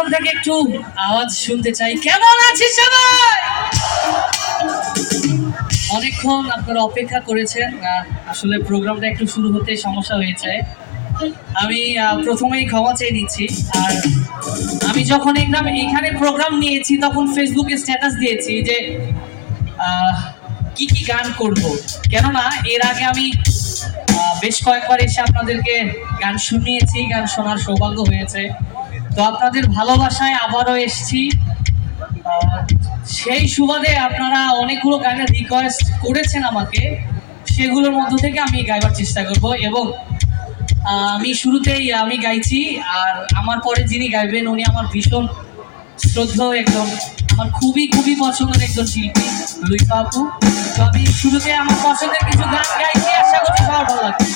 পিছন থেকে একটু আওয়াজ শুনতে চাই। কেমন আছিস সবাই? অনেকক্ষণ আপনারা অপেক্ষা করেছেন, আসলে প্রোগ্রামটা একটু শুরু হতে সমস্যা হয়েছে। আমি প্রথমেই ক্ষমা চেয়ে নিচ্ছি। আর আমি যখন এখানে প্রোগ্রাম নিয়েছি তখন ফেসবুকে স্ট্যাটাস দিয়েছি যে কি কি গান করব, কেননা এর আগে আমি বেশ কয়েকবার এসে আপনাদেরকে গান শুনিয়েছি, গান শোনার সৌভাগ্য হয়েছে। তো আপনাদের ভালোবাসায় আবারও এসেছি। সেই সুবাদে আপনারা অনেকগুলো গানের রিকোয়েস্ট করেছেন আমাকে, সেগুলোর মধ্য থেকে আমি গাইবার চেষ্টা করব। এবং আমি শুরুতেই আমি গাইছি, আর আমার পরে যিনি গাইবেন উনি আমার ভীষণ শ্রদ্ধেয় একজন, আমার খুবই খুবই পছন্দের একজন শিল্পী, লুইফা আপু। তো আমি শুরুতে আমার পছন্দের কিছু গান গাইছি, আশা করছি সবার ভালো লাগবে।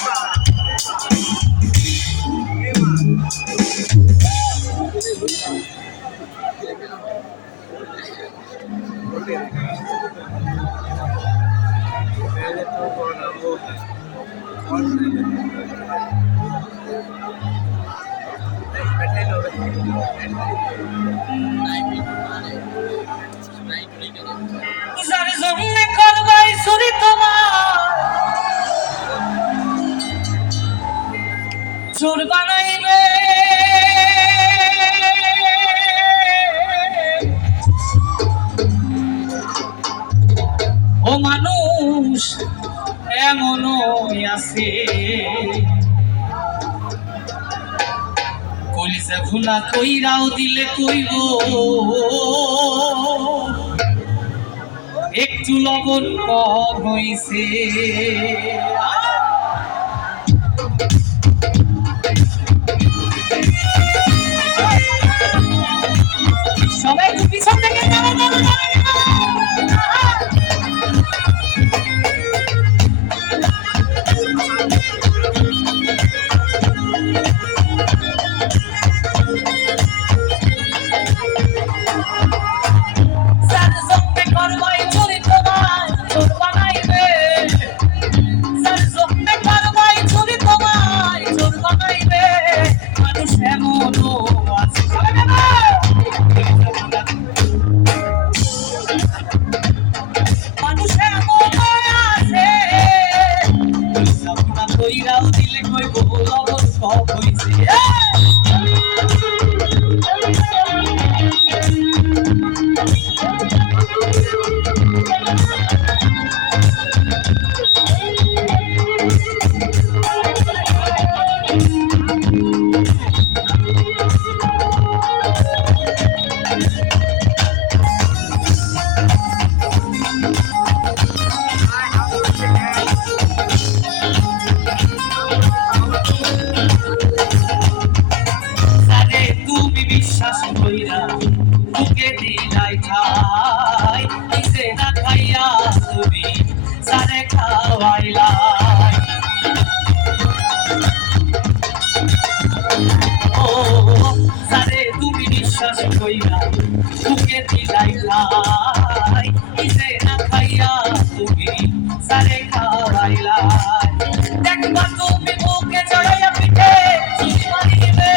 চোর বানাইবে ও মানুষ এমনও আছে, কলিজা ভুনা কইরাও দিলে কইব একটু লবণ কম হইছে। সবাই একটু পিছন থেকে কইরাও দিলে কইব লবণ কম হইছে। বিশ্বাস কইরা বুকে দিলাই ঠাই, কিসে না খাইয়া তুমি সারে খাওয়াইলাই। ও সারে তুমি বিশ্বাস কইরা বুকে দিলাই ঠাই, কিসে না খাইয়া তুমি সারে খাওয়াইলাই। দেখবা তুমি বুকে চড়াইয়া পিঠে চুরি মারিবে,